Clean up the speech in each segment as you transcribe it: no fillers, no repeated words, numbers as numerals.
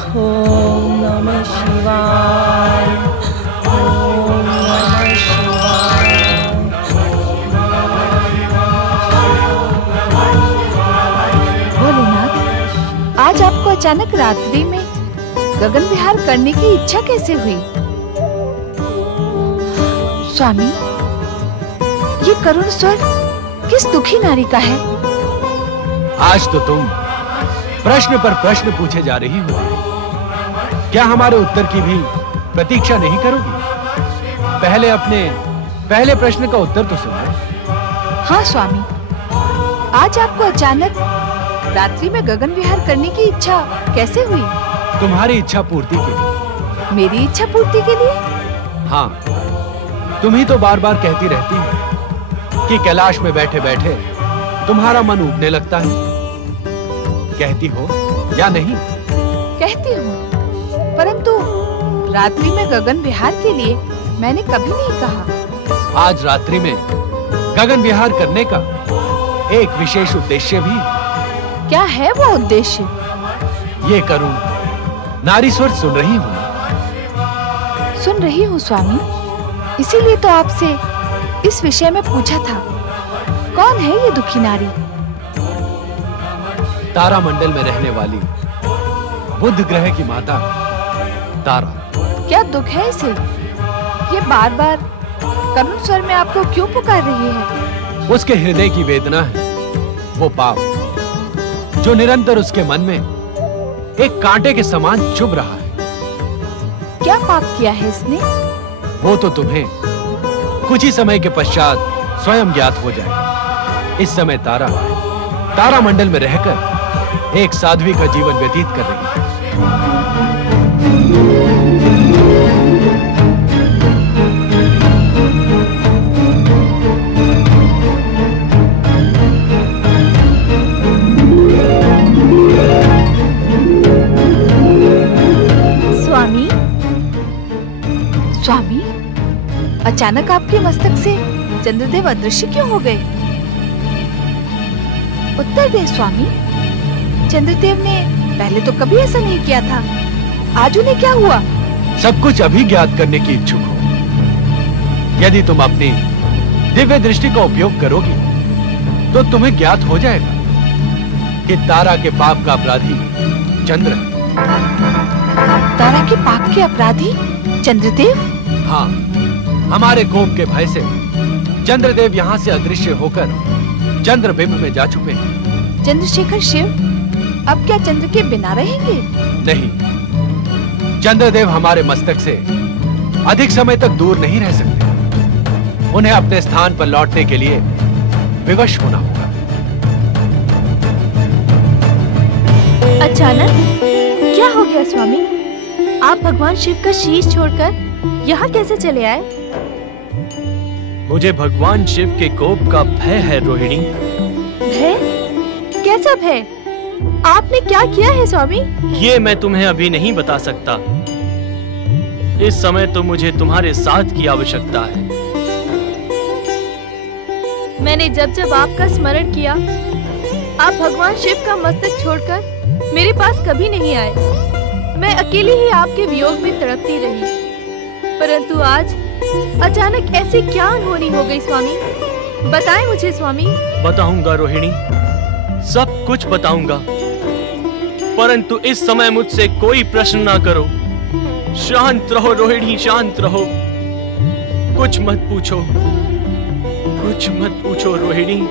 ओम नमः शिवाय। ओम नमः शिवाय। भोलेनाथ, आज आपको अचानक रात्रि में गगन विहार करने की इच्छा कैसे हुई? स्वामी, ये करुण स्वर किस दुखी नारी का है? आज तो तुम प्रश्न पर प्रश्न पूछे जा रही हो। क्या हमारे उत्तर की भी प्रतीक्षा नहीं करोगी? पहले अपने पहले प्रश्न का उत्तर तो सुनो। हाँ स्वामी, आज आपको अचानक रात्रि में गगन विहार करने की इच्छा कैसे हुई? तुम्हारी इच्छा पूर्ति के लिए। मेरी इच्छा पूर्ति के लिए? हाँ, तुम ही तो बार बार कहती रहती हो कि कैलाश में बैठे बैठे तुम्हारा मन उबने लगता है। कहती हो या नहीं? कहती हूँ, परंतु रात्रि में गगन विहार के लिए मैंने कभी नहीं कहा। आज रात्रि में गगन विहार करने का एक विशेष उद्देश्य भी। क्या है वो उद्देश्य? ये करुण नारी स्वर सुन रही हूँ। सुन रही हूँ स्वामी, इसीलिए तो आपसे इस विषय में पूछा था। कौन है ये दुखी नारी? तारामंडल में रहने वाली बुध ग्रह की माता तारा। क्या दुख है इसे? ये बार बार करुण स्वर में आपको क्यों पुकार रही है? उसके हृदय की वेदना है वो पाप जो निरंतर उसके मन में एक कांटे के समान चुभ रहा है। क्या पाप किया है इसने? वो तो तुम्हें कुछ ही समय के पश्चात स्वयं ज्ञात हो जाए। इस समय तारा तारामंडल में रहकर एक साध्वी का जीवन व्यतीत कर रही है। स्वामी, स्वामी, अचानक आपके मस्तक से चंद्रदेव अदृश्य क्यों हो गए? उत्तर दे स्वामी। चंद्रदेव ने पहले तो कभी ऐसा नहीं किया था, आज उन्हें क्या हुआ? सब कुछ अभी ज्ञात करने की इच्छुक हो। यदि तुम अपनी दिव्य दृष्टि का उपयोग करोगी तो तुम्हें ज्ञात हो जाएगा कि तारा के पाप का अपराधी चंद्र है। तारा के पाप के अपराधी चंद्रदेव? हाँ, हमारे कोप के भय से चंद्रदेव यहाँ से अदृश्य होकर चंद्रबिंब में जा चुके हैं। चंद्रशेखर शिव अब क्या चंद्र के बिना रहेंगे? नहीं, चंद्रदेव हमारे मस्तक से अधिक समय तक दूर नहीं रह सकते। उन्हें अपने स्थान पर लौटने के लिए विवश होना होगा। अचानक क्या हो गया स्वामी? आप भगवान शिव का शीश छोड़कर यहाँ कैसे चले आए? मुझे भगवान शिव के कोप का भय है रोहिणी। भय? कैसा भय? आपने क्या किया है स्वामी? ये मैं तुम्हें अभी नहीं बता सकता। इस समय तो मुझे तुम्हारे साथ की आवश्यकता है। मैंने जब जब आपका स्मरण किया, आप भगवान शिव का मस्तक छोड़कर मेरे पास कभी नहीं आए। मैं अकेली ही आपके वियोग में तड़पती रही। परंतु आज अचानक ऐसी क्या अनहोनी हो गई स्वामी? बताएं मुझे स्वामी। बताऊंगा रोहिणी, सब कुछ बताऊंगा, परंतु इस समय मुझसे कोई प्रश्न ना करो। शांत रहो रोहिणी, शांत रहो। कुछ मत पूछो, कुछ मत पूछो रोहिणी।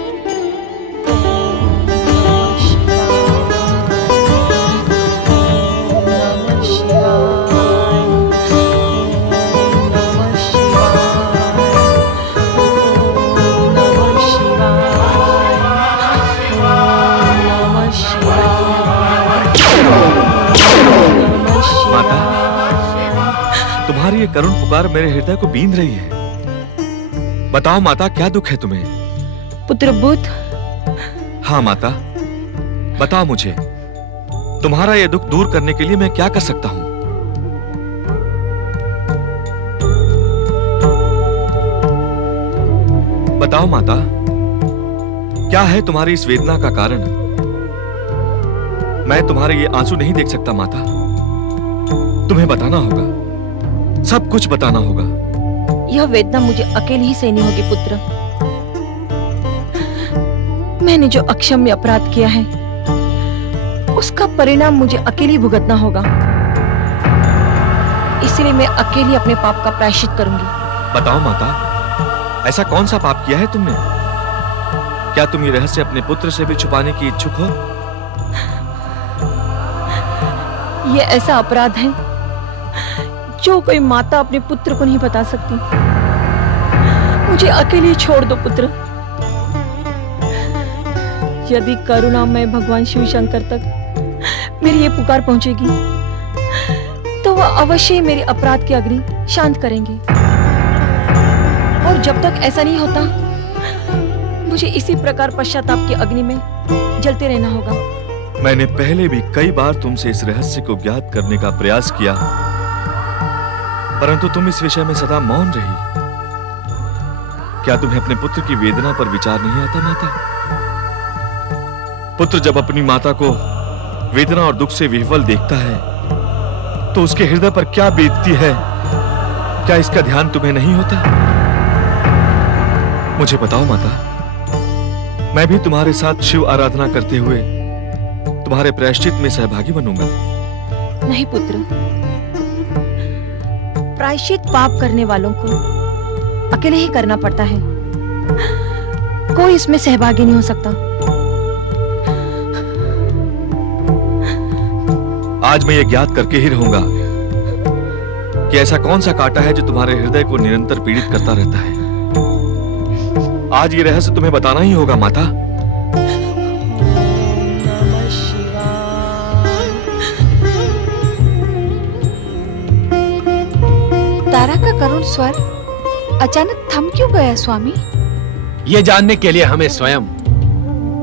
माता, तुम्हारी ये करुण पुकार मेरे हृदय को बींध रही है। बताओ माता, क्या दुख है तुम्हें? पुत्र बुध। हाँ माता, बताओ मुझे, तुम्हारा ये दुख दूर करने के लिए मैं क्या कर सकता हूँ? बताओ माता, क्या है तुम्हारी इस वेदना का कारण? मैं तुम्हारे ये आंसू नहीं देख सकता माता। तुम्हें बताना होगा, सब कुछ बताना होगा। यह वेदना मुझे अकेले ही सहनी होगी पुत्र। मैंने जो अक्षम्य अपराध किया है उसका परिणाम मुझे अकेले भुगतना होगा, इसलिए मैं अकेली अपने पाप का प्रायश्चित करूंगी। बताओ माता, ऐसा कौन सा पाप किया है तुमने? क्या तुम ये रहस्य अपने पुत्र से भी छुपाने की इच्छुक हो? यह ऐसा अपराध है जो कोई माता अपने पुत्र को नहीं बता सकती। मुझे अकेले छोड़ दो पुत्र। यदि करुणामय भगवान शिव शंकर तक मेरी ये पुकार पहुंचेगी तो वह अवश्य ही मेरे अपराध की अग्नि शांत करेंगे, और जब तक ऐसा नहीं होता मुझे इसी प्रकार पश्चाताप की अग्नि में जलते रहना होगा। मैंने पहले भी कई बार तुमसे इस रहस्य को ज्ञात करने का प्रयास किया, परंतु तुम इस विषय में सदा मौन रही। क्या तुम्हें अपने पुत्र की वेदना पर विचार नहीं आता माता? पुत्र जब अपनी माता को वेदना और दुख से विह्वल देखता है तो उसके हृदय पर क्या बीतती है, क्या इसका ध्यान तुम्हें नहीं होता? मुझे बताओ माता, मैं भी तुम्हारे साथ शिव आराधना करते हुए तुम्हारे प्रायश्चित में सहभागी बनूंगा। नहीं पुत्र, प्रायश्चित पाप करने वालों को अकेले ही करना पड़ता है, कोई इसमें सहभागी नहीं हो सकता। आज मैं ये ज्ञात करके ही रहूंगा कि ऐसा कौन सा कांटा है जो तुम्हारे हृदय को निरंतर पीड़ित करता रहता है। आज ये रहस्य तुम्हें बताना ही होगा माता। तारा का करुण स्वर अचानक थम क्यों गया स्वामी? ये जानने के लिए हमें स्वयं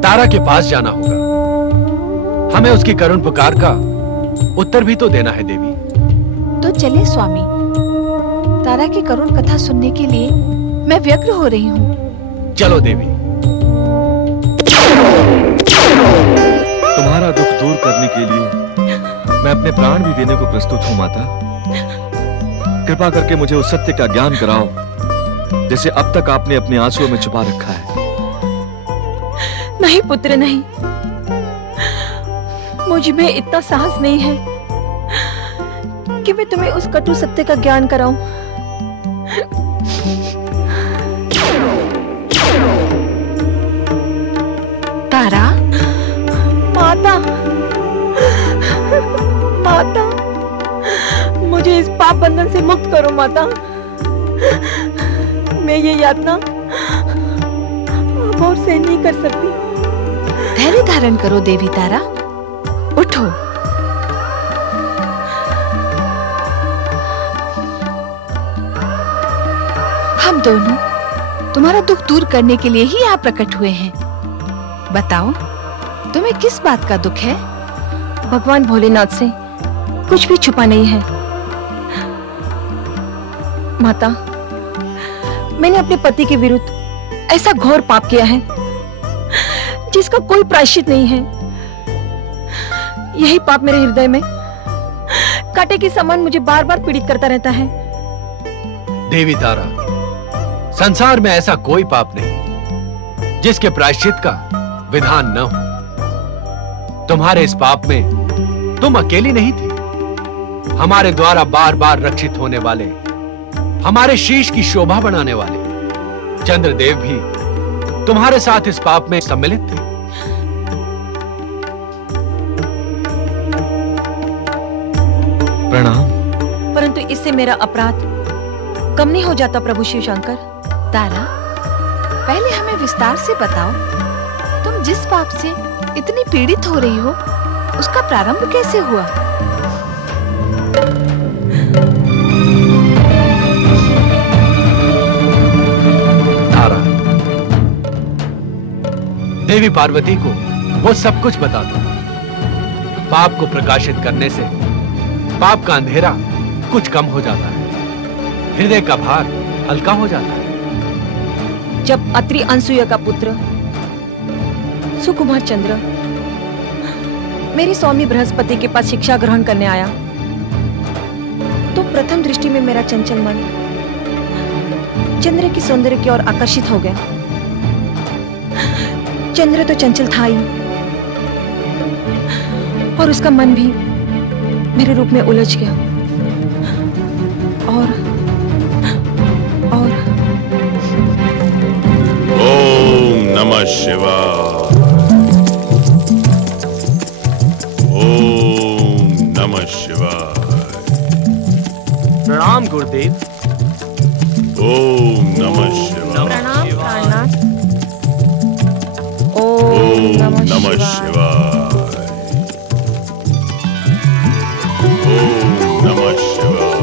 तारा के पास जाना होगा। हमें उसकी करुण पुकार का उत्तर भी तो देना है देवी। तो चले स्वामी, तारा की करुण कथा सुनने के लिए मैं व्यग्र हो रही हूँ। चलो देवी। तुम्हारा दुख दूर करने के लिए मैं अपने प्राण भी देने को प्रस्तुत हूँ माता। कृपा करके मुझे उस सत्य का ज्ञान कराओ जिसे अब तक आपने अपने आंसुओं में छुपा रखा है। नहीं पुत्र नहीं, मुझ में इतना साहस नहीं है कि मैं तुम्हें उस कटु सत्य का ज्ञान कराऊं। तारा, माता, माता, मुझे इस पाप बंधन से मुक्त करो माता। मैं ये यातना अब और सहन नहीं कर सकती। धैर्य धारण करो देवी तारा, उठो। हम दोनों तुम्हारा दुख दूर करने के लिए ही यहाँ प्रकट हुए हैं। बताओ, तुम्हें किस बात का दुख है? भगवान भोलेनाथ से कुछ भी छुपा नहीं है माता। मैंने अपने पति के विरुद्ध ऐसा घोर पाप किया है जिसका कोई प्रायश्चित नहीं है। यही पाप मेरे हृदय में कांटे के समान मुझे बार बार पीड़ित करता रहता है। देवी तारा, संसार में ऐसा कोई पाप नहीं जिसके प्रायश्चित का विधान न हो। तुम्हारे इस पाप में तुम अकेली नहीं थी। हमारे द्वारा बार बार रक्षित होने वाले, हमारे शीश की शोभा बढ़ाने वाले चंद्रदेव भी तुम्हारे साथ इस पाप में सम्मिलित थे। प्रणाम। परंतु इससे मेरा अपराध कम नहीं हो जाता प्रभु शिव शंकर। तारा, पहले हमें विस्तार से बताओ, तुम जिस पाप से इतनी पीड़ित हो रही हो उसका प्रारंभ कैसे हुआ? तारा, देवी पार्वती को वो सब कुछ बता दो। पाप को प्रकाशित करने से पाप का अंधेरा कुछ कम हो जाता है, हृदय का भार हल्का हो जाता है। जब अत्रि अनसुया का पुत्र सुकुमार चंद्र मेरे स्वामी बृहस्पति के पास शिक्षा ग्रहण करने आया तो प्रथम दृष्टि में मेरा चंचल मन चंद्र की सौंदर्य की ओर आकर्षित हो गया। चंद्र तो चंचल था ही, और उसका मन भी मेरे रूप में उलझ गया। और ओम नमः शिवाय। ओम नमः शिवाय। प्रणाम गुरुदेव। ओम नमः शिवाय। प्रणाम प्राणनाथ। ओम नमः शिवाय। ओम नमः शिवाय।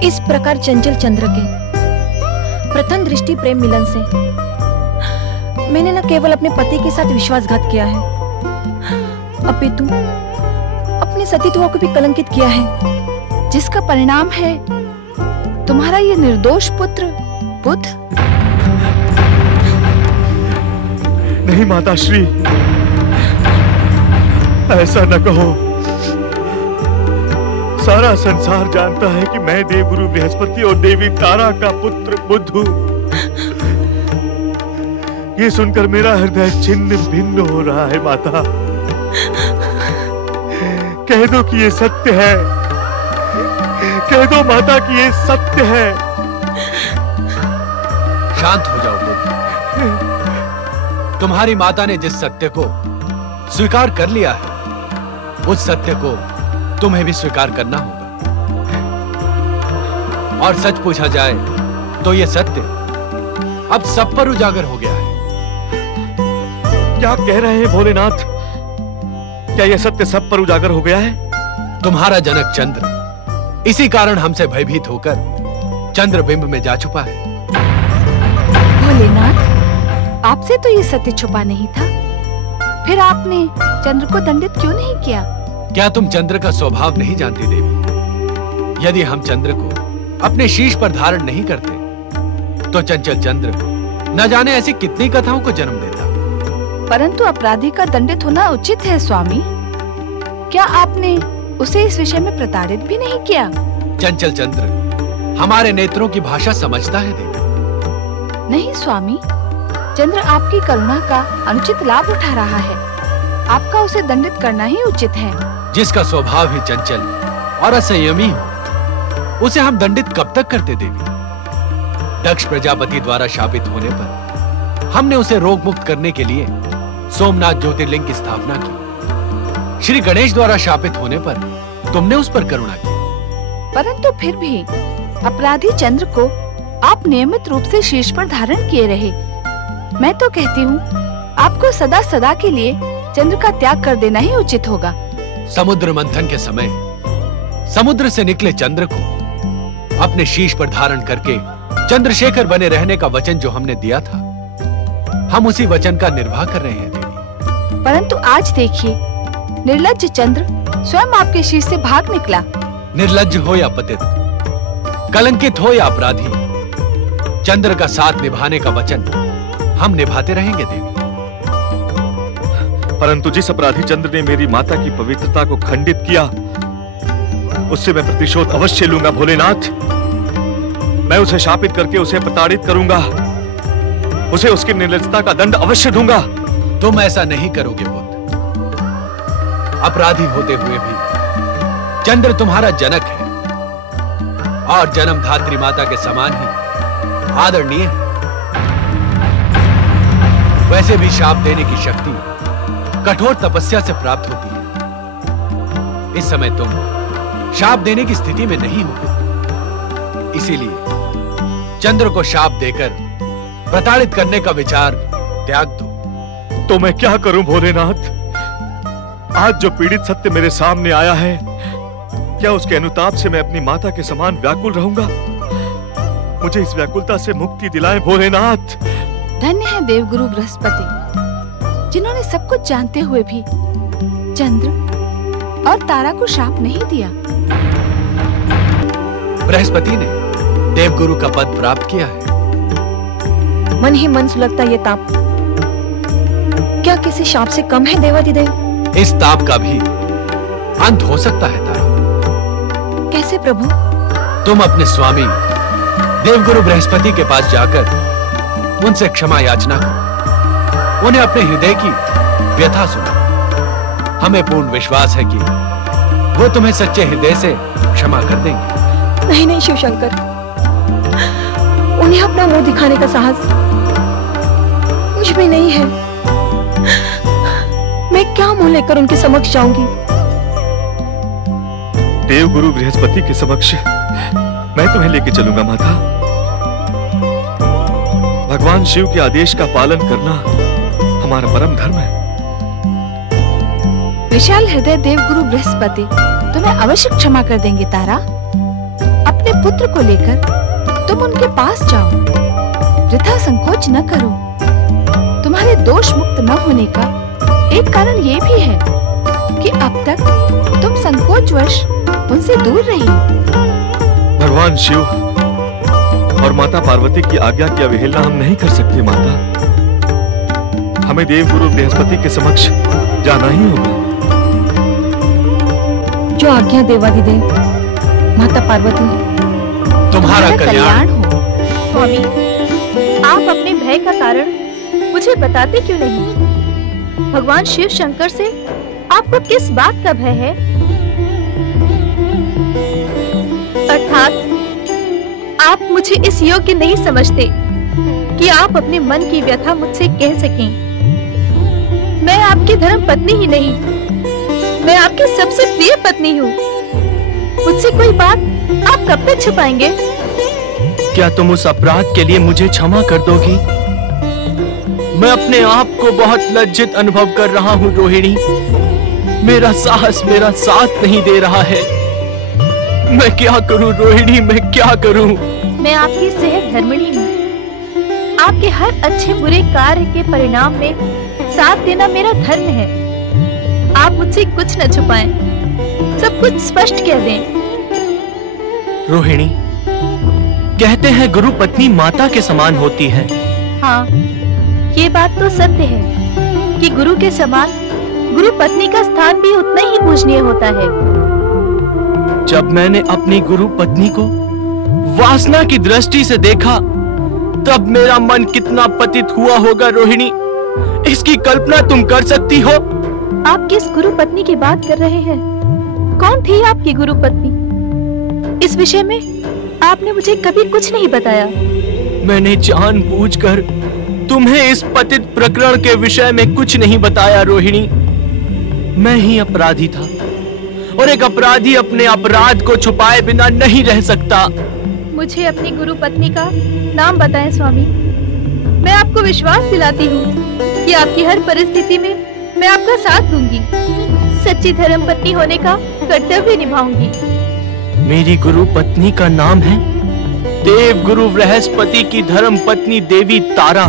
इस प्रकार चंचल चंद्र के प्रथम दृष्टि प्रेम मिलन से मैंने न केवल अपने पति के साथ विश्वासघात किया है, अपितु अपने सतीत्व को भी कलंकित किया है, जिसका परिणाम है तुम्हारा ये निर्दोष पुत्र बुध। नहीं माताश्री, ऐसा न कहो। सारा संसार जानता है कि मैं देवगुरु बृहस्पति और देवी तारा का पुत्र बुध हूं। ये सुनकर मेरा हृदय छिन्न भिन्न हो रहा है माता। कह दो कि ये सत्य है। कह दो माता कि ये सत्य है। शांत हो जाओ बुध। तुम्हारी माता ने जिस सत्य को स्वीकार कर लिया है, उस सत्य को तुम्हें भी स्वीकार करना होगा। और सच पूछा जाए तो यह सत्य अब सब पर उजागर हो गया है। क्या कह रहे हैं भोलेनाथ? क्या यह सत्य सब पर उजागर हो गया है? तुम्हारा जनक चंद्र इसी कारण हमसे भयभीत होकर चंद्रबिंब में जा छुपा है। भोलेनाथ, आपसे तो ये सत्य छुपा नहीं था, फिर आपने चंद्र को दंडित क्यों नहीं किया? क्या तुम चंद्र का स्वभाव नहीं जानती देवी? यदि हम चंद्र को अपने शीश पर धारण नहीं करते तो चंचल चंद्र न जाने ऐसी कितनी कथाओं को जन्म देता। परंतु अपराधी का दंडित होना उचित है स्वामी। क्या आपने उसे इस विषय में प्रताड़ित भी नहीं किया? चंचल चंद्र हमारे नेत्रों की भाषा समझता है देवी। नहीं स्वामी, चंद्र आपकी करुणा का अनुचित लाभ उठा रहा है। आपका उसे दंडित करना ही उचित है। जिसका स्वभाव ही चंचल और असंयमी हो, उसे हम दंडित कब तक करते देवी? दक्ष प्रजापति द्वारा शापित होने पर हमने उसे रोग मुक्त करने के लिए सोमनाथ ज्योतिर्लिंग की स्थापना की। श्री गणेश द्वारा शापित होने पर तुमने उस पर करुणा की। परंतु फिर भी अपराधी चंद्र को आप नियमित रूप से शीर्ष पर धारण किए रहे। मैं तो कहती हूँ आपको सदा सदा के लिए चंद्र का त्याग कर देना ही उचित होगा। समुद्र मंथन के समय समुद्र से निकले चंद्र को अपने शीश पर धारण करके चंद्रशेखर बने रहने का वचन जो हमने दिया था, हम उसी वचन का निर्वाह कर रहे हैं देवी। परंतु आज देखिए, निर्लज्ज चंद्र स्वयं आपके शीश से भाग निकला। निर्लज्ज हो या पतित, कलंकित हो या अपराधी, चंद्र का साथ निभाने का वचन हम निभाते रहेंगे देवी। परंतु जिस अपराधी चंद्र ने मेरी माता की पवित्रता को खंडित किया, उससे मैं प्रतिशोध अवश्य लूंगा भोलेनाथ। मैं उसे शापित करके उसे प्रताड़ित करूंगा। उसे उसकी निर्लज्जता का दंड अवश्य दूंगा। तुम ऐसा नहीं करोगे पुत्र। अपराधी होते हुए भी चंद्र तुम्हारा जनक है और जन्मधात्री माता के समान ही आदरणीय है। वैसे भी शाप देने की शक्ति कठोर तपस्या से प्राप्त होती है। इस समय तुम शाप देने की स्थिति में नहीं हो, इसीलिए चंद्र को शाप देकर प्रताड़ित करने का विचार त्याग दो। तो मैं क्या करूं भोलेनाथ? आज जो पीड़ित सत्य मेरे सामने आया है, क्या उसके अनुताप से मैं अपनी माता के समान व्याकुल रहूंगा? मुझे इस व्याकुलता से मुक्ति दिलाएं भोलेनाथ। धन्य है देवगुरु बृहस्पति, जिन्होंने सब कुछ जानते हुए भी चंद्र और तारा को शाप नहीं दिया। बृहस्पति ने देवगुरु का पद प्राप्त किया है। मन ही मन सुलगता ये ताप क्या किसी शाप से कम है देवाधिदेव? इस ताप का भी अंत हो सकता है तारा। कैसे प्रभु? तुम अपने स्वामी देवगुरु बृहस्पति के पास जाकर उनसे क्षमा याचना करो। उन्हें अपने हृदय की व्यथा सुना। हमें पूर्ण विश्वास है कि वो तुम्हें सच्चे हृदय से क्षमा कर देंगे। नहीं नहीं शिवशंकर, उन्हें अपना मुंह दिखाने का साहस मुझ में नहीं है। मैं क्या मुंह लेकर उनके समक्ष जाऊंगी? देवगुरु बृहस्पति के समक्ष मैं तुम्हें लेके चलूंगा माता। भगवान शिव के आदेश का पालन करना हमारा परम धर्म है। विशाल हृदय देवगुरु बृहस्पति तुम्हें अवश्य क्षमा कर देंगे तारा। अपने पुत्र को लेकर तुम उनके पास जाओ, वृथा संकोच न करो। तुम्हारे दोष मुक्त न होने का एक कारण ये भी है कि अब तक तुम संकोचवश उनसे दूर रही। भगवान शिव और माता पार्वती की आज्ञा की अवहेलना हम नहीं कर सकते माता। हमें देवगुरु बृहस्पति के समक्ष जाना ही होगा। जो आज्ञा देवाधिदेव माता पार्वती। तुम्हारा कल्याण हो। स्वामी, आप अपने भय का कारण मुझे बताते क्यों नहीं? भगवान शिव शंकर से आपको किस बात का भय है? अर्थात आप मुझे इस योग्य नहीं समझते कि आप अपने मन की व्यथा मुझसे कह सकें। मैं आपकी धर्म पत्नी ही नहीं, मैं आपकी सबसे प्रिय पत्नी हूँ। मुझसे कोई बात आप कब तक छुपाएंगे? क्या तुम उस अपराध के लिए मुझे क्षमा कर दोगी? मैं अपने आप को बहुत लज्जित अनुभव कर रहा हूँ रोहिणी। मेरा साहस मेरा साथ नहीं दे रहा है। मैं क्या करूँ रोहिणी, मैं क्या करूँ? मैं आपकी सहज धर्मिणी हूँ। आपके हर अच्छे बुरे कार्य के परिणाम में साथ देना मेरा धर्म है। आप मुझसे कुछ न छुपाएं, सब कुछ स्पष्ट कह दें। रोहिणी, कहते हैं गुरु पत्नी माता के समान होती है। हाँ, ये बात तो सत्य है कि गुरु के समान गुरु पत्नी का स्थान भी उतना ही पूजनीय होता है। जब मैंने अपनी गुरु पत्नी को वासना की दृष्टि से देखा, तब मेरा मन कितना पतित हुआ होगा रोहिणी, इसकी कल्पना तुम कर सकती हो? आप किस गुरु पत्नी की बात कर रहे हैं? कौन थी आपकी गुरु पत्नी? इस विषय में आपने मुझे कभी कुछ नहीं बताया। मैंने जानबूझकर तुम्हें इस पतित प्रकरण के विषय में कुछ नहीं बताया रोहिणी। मैं ही अपराधी था और एक अपराधी अपने अपराध को छुपाए बिना नहीं रह सकता। मुझे अपनी गुरु पत्नी का नाम बताएं स्वामी। मैं आपको विश्वास दिलाती हूँ कि आपकी हर परिस्थिति में मैं आपका साथ दूंगी। सच्ची धर्म पत्नी होने का कर्तव्य निभाऊंगी। मेरी गुरु पत्नी का नाम है देव गुरु बृहस्पति की धर्म पत्नी देवी तारा।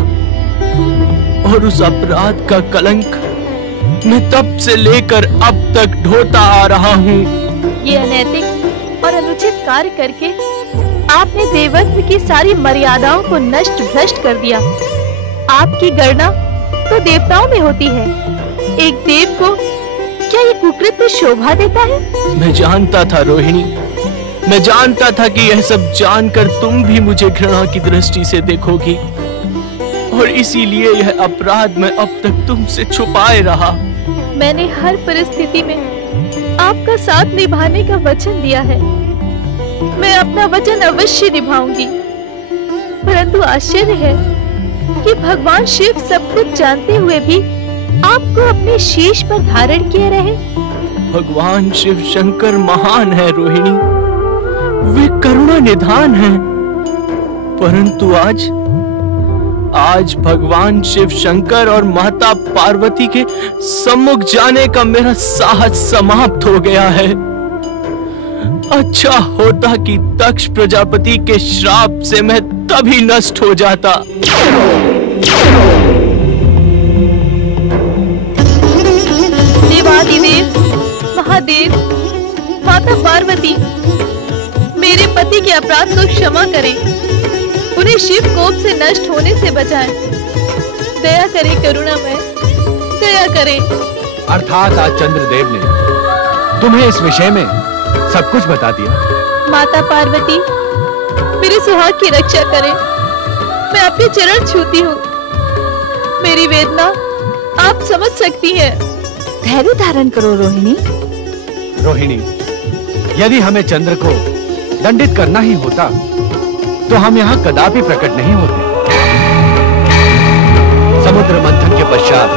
और उस अपराध का कलंक मैं तब से लेकर अब तक ढोता आ रहा हूँ। ये अनैतिक और अनुचित कार्य करके आपने देवत्व की सारी मर्यादाओं को नष्ट भ्रष्ट कर दिया। आपकी गणना तो देवताओं में होती है। एक देव को क्या ये कुकृत्य शोभा देता है? मैं जानता था रोहिणी, मैं जानता था कि यह सब जानकर तुम भी मुझे घृणा की दृष्टि से देखोगी, और इसीलिए यह अपराध मैं अब तक तुमसे छुपाए रहा। मैंने हर परिस्थिति में आपका साथ निभाने का वचन दिया है। मैं अपना वचन अवश्य निभाऊंगी, परंतु आश्चर्य है कि भगवान शिव सब कुछ जानते हुए भी आपको अपने शीश पर धारण किए रहे? भगवान शिव शंकर महान है रोहिणी, वे करुणा निधान हैं। परंतु आज भगवान शिव शंकर और माता पार्वती के सम्मुख जाने का मेरा साहस समाप्त हो गया है। अच्छा होता कि दक्ष प्रजापति के श्राप से मैं तभी नष्ट हो जाता। देवादिदेव, महादेव, माता पार्वती, मेरे पति के अपराध को क्षमा करें, उन्हें शिव कोप से नष्ट होने से बचाएं। दया करें करुणामय, दया करें। अर्थात आज चंद्रदेव ने तुम्हें इस विषय में सब कुछ बता दिया। माता पार्वती, मेरे सुहाग की रक्षा करें, मैं आपके चरण छूती हूँ। मेरी वेदना आप समझ सकती हैं। धैर्य धारण करो रोहिणी। रोहिणी, यदि हमें चंद्र को दंडित करना ही होता तो हम यहाँ कदापि प्रकट नहीं होते। समुद्र मंथन के पश्चात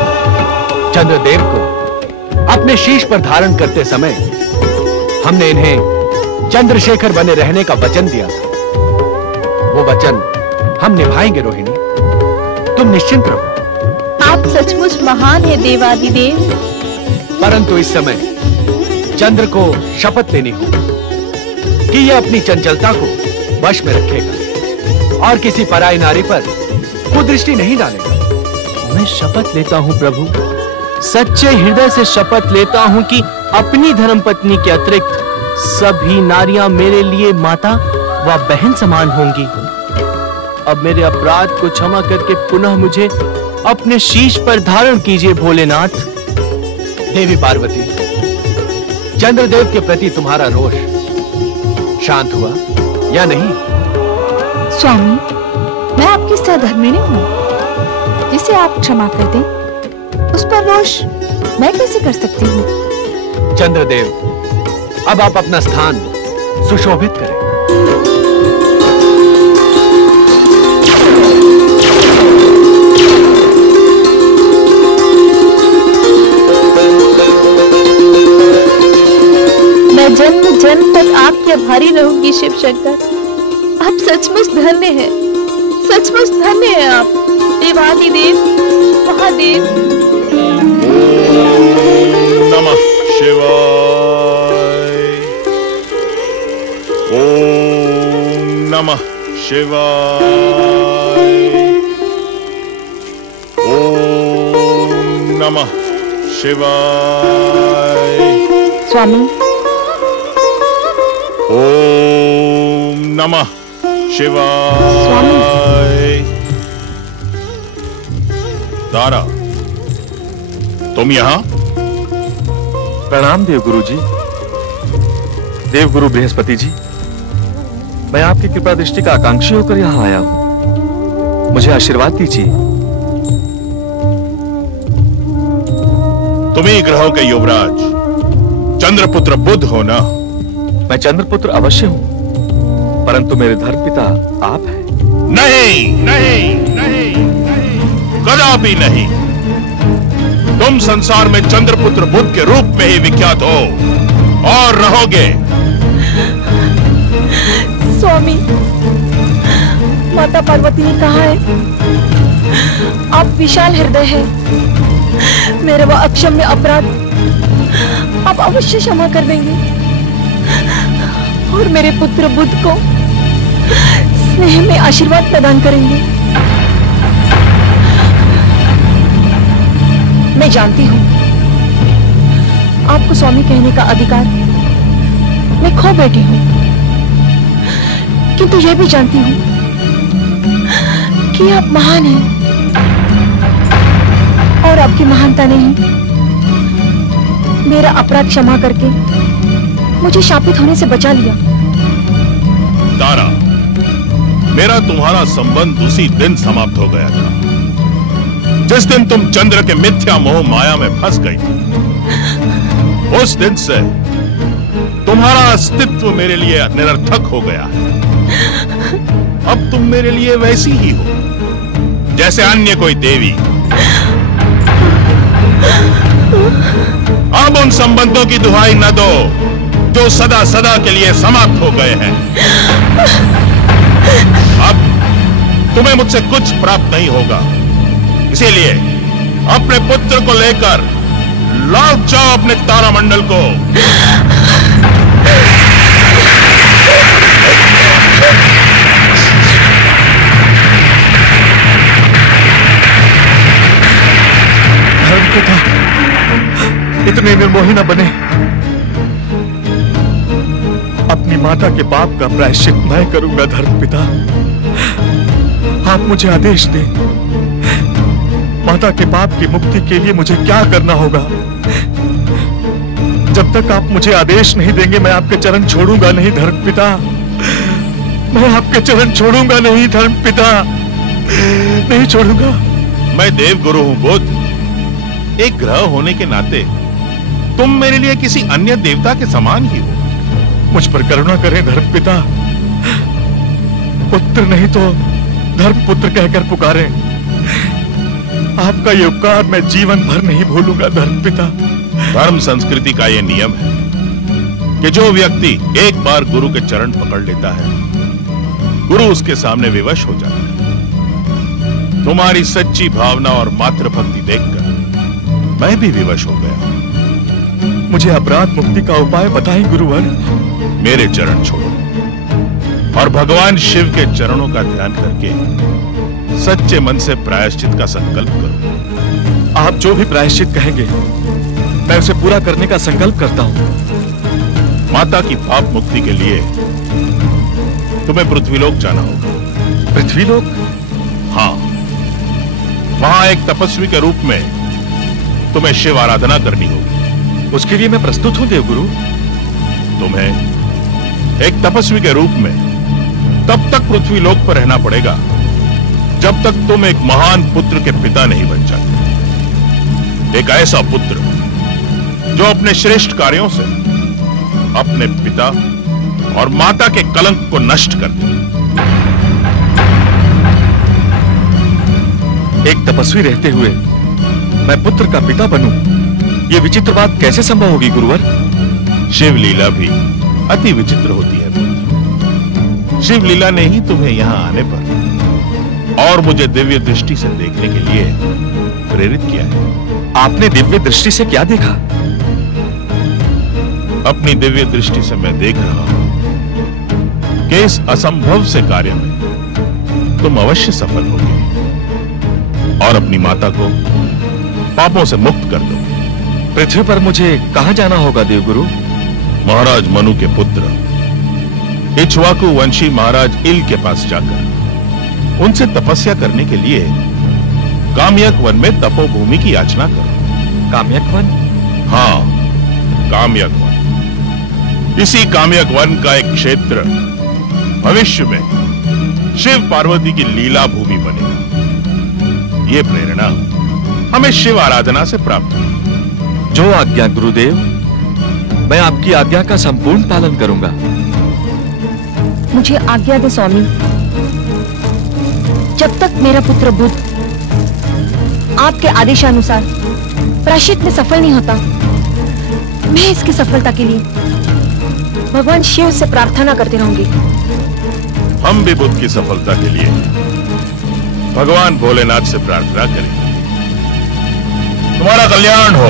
चंद्रदेव को अपने शीश पर धारण करते समय हमने इन्हें चंद्रशेखर बने रहने का वचन दिया था। वो वचन हम निभाएंगे रोहिणी, तुम निश्चिंत रहो। आप सचमुच महान है देवादिदेव। परंतु इस समय चंद्र को शपथ लेनी होगी कि यह अपनी चंचलता को वश में रखेगा और किसी पराई नारी पर कुदृष्टि नहीं डालेगा। मैं शपथ लेता हूँ प्रभु, सच्चे हृदय से शपथ लेता हूँ कि अपनी धर्मपत्नी के अतिरिक्त सभी नारियां मेरे लिए माता व बहन समान होंगी। अब मेरे अपराध को क्षमा करके पुनः मुझे अपने शीश पर धारण कीजिए भोलेनाथ। देवी पार्वती, चंद्रदेव के प्रति तुम्हारा रोष शांत हुआ या नहीं? स्वामी, मैं आपकी सहधर्मिणी हूँ। जिसे आप क्षमा कर दें, उस पर रोष मैं कैसे कर सकती हूँ? चंद्रदेव, अब आप अपना स्थान सुशोभित करें। मैं जन्म जन्म तक आपके आभारी रहूंगी शिव शंकर। आप सचमुच धन्य हैं, सचमुच धन्य हैं आप देवादिदेव, महादेव। नमः शिवाय। ओम नमः शिवाय। ओम नमः शिवाय। स्वामी, ओम नमः शिवाय। तारा, तुम यहाँ? प्रणाम देवगुरु जी। देवगुरु बृहस्पति जी, मैं आपकी कृपा दृष्टि का आकांक्षी होकर यहाँ आया हूँ, मुझे आशीर्वाद दीजिए। तुम्ही ग्रहों के युवराज चंद्रपुत्र बुध हो ना? मैं चंद्रपुत्र अवश्य हूँ, परंतु मेरे धर्मपिता आप हैं। नहीं नहीं नहीं नहीं, कदापि नहीं। तुम संसार में चंद्रपुत्र बुध के रूप में ही विख्यात हो और रहोगे। स्वामी, माता पार्वती ने कहा है आप विशाल हृदय है, मेरे वह अक्षम्य अपराध आप अवश्य क्षमा कर देंगे और मेरे पुत्र बुध को स्नेह में आशीर्वाद प्रदान करेंगे। मैं जानती हूँ आपको स्वामी कहने का अधिकार मैं खो बैठी हूँ, किंतु यह भी जानती हूँ कि आप महान हैं और आपकी महानता ने ही मेरा अपराध क्षमा करके मुझे शापित होने से बचा लिया। तारा, मेरा तुम्हारा संबंध उसी दिन समाप्त हो गया था जिस दिन तुम चंद्र के मिथ्या मोह माया में फंस गई थी। उस दिन से तुम्हारा अस्तित्व मेरे लिए निरर्थक हो गया है। अब तुम मेरे लिए वैसी ही हो जैसे अन्य कोई देवी। अब उन संबंधों की दुहाई न दो जो सदा सदा के लिए समाप्त हो गए हैं। अब तुम्हें मुझसे कुछ प्राप्त नहीं होगा, इसीलिए अपने पुत्र को लेकर लौट जाओ अपने तारामंडल को। धर्मपिता, इतने निर्मोही न बने। अपनी माता के पाप का प्रायश्चित मैं करूंगा धर्मपिता। आप मुझे आदेश दें, माता के पाप की मुक्ति के लिए मुझे क्या करना होगा? जब तक आप मुझे आदेश नहीं देंगे मैं आपके चरण छोड़ूंगा नहीं धर्मपिता। मैं आपके चरण छोड़ूंगा नहीं धर्मपिता, नहीं छोड़ूंगा। मैं देवगुरु हूं बुद्ध। एक ग्रह होने के नाते तुम मेरे लिए किसी अन्य देवता के समान ही हो। मुझ पर करुणा करें धर्मपिता। पुत्र नहीं तो धर्मपुत्र कहकर पुकारें। आपका ये उपकार मैं जीवन भर नहीं भूलूंगा धर्मपिता। धर्म संस्कृति का यह नियम है कि जो व्यक्ति एक बार गुरु के चरण पकड़ लेता है, गुरु उसके सामने विवश हो जाता है। तुम्हारी सच्ची भावना और मातृभक्ति देखकर मैं भी विवश हो गया। मुझे अपराध मुक्ति का उपाय बताएं गुरुवर। मेरे चरण छोड़ो और भगवान शिव के चरणों का ध्यान करके सच्चे मन से प्रायश्चित का संकल्प करो। आप जो भी प्रायश्चित कहेंगे मैं उसे पूरा करने का संकल्प करता हूं। माता की पाप मुक्ति के लिए तुम्हें पृथ्वीलोक जाना होगा। पृथ्वीलोक? हाँ, वहां एक तपस्वी के रूप में तुम्हें शिव आराधना करनी होगी। उसके लिए मैं प्रस्तुत हूं देवगुरु। तुम्हें एक तपस्वी के रूप में तब तक पृथ्वीलोक पर रहना पड़ेगा जब तक तुम एक महान पुत्र के पिता नहीं बन जाते। एक ऐसा पुत्र जो अपने श्रेष्ठ कार्यों से अपने पिता और माता के कलंक को नष्ट कर दे। एक तपस्वी रहते हुए मैं पुत्र का पिता बनूं, यह विचित्र बात कैसे संभव होगी गुरुवर? शिव लीला भी अति विचित्र होती है पुत्र। शिव लीला ने ही तुम्हें यहां आने पर और मुझे दिव्य दृष्टि से देखने के लिए प्रेरित किया है। आपने दिव्य दृष्टि से क्या देखा? अपनी दिव्य दृष्टि से मैं देख रहा हूं कि इस असंभव से कार्य में तुम अवश्य सफल होगे और अपनी माता को पापों से मुक्त कर दो। पृथ्वी पर मुझे कहां जाना होगा देवगुरु? महाराज मनु के पुत्र इक्ष्वाकु वंशी महाराज इल के पास जाकर उनसे तपस्या करने के लिए काम्यक वन में तपोभूमि की याचना करो। काम्यक वन? हाँ, काम्यक वन। इसी काम्यक वन का एक क्षेत्र भविष्य में शिव पार्वती की लीला भूमि बनेगा। ये प्रेरणा हमें शिव आराधना से प्राप्त हुई। जो आज्ञा गुरुदेव, मैं आपकी आज्ञा का संपूर्ण पालन करूंगा। मुझे आज्ञा दे स्वामी। जब तक मेरा पुत्र बुद्ध आपके आदेशानुसार प्रायश्चित में सफल नहीं होता, मैं इसकी सफलता के लिए भगवान शिव से प्रार्थना करती रहूंगी। हम भी बुद्ध की सफलता के लिए भगवान भोलेनाथ से प्रार्थना करेंगे। तुम्हारा कल्याण हो।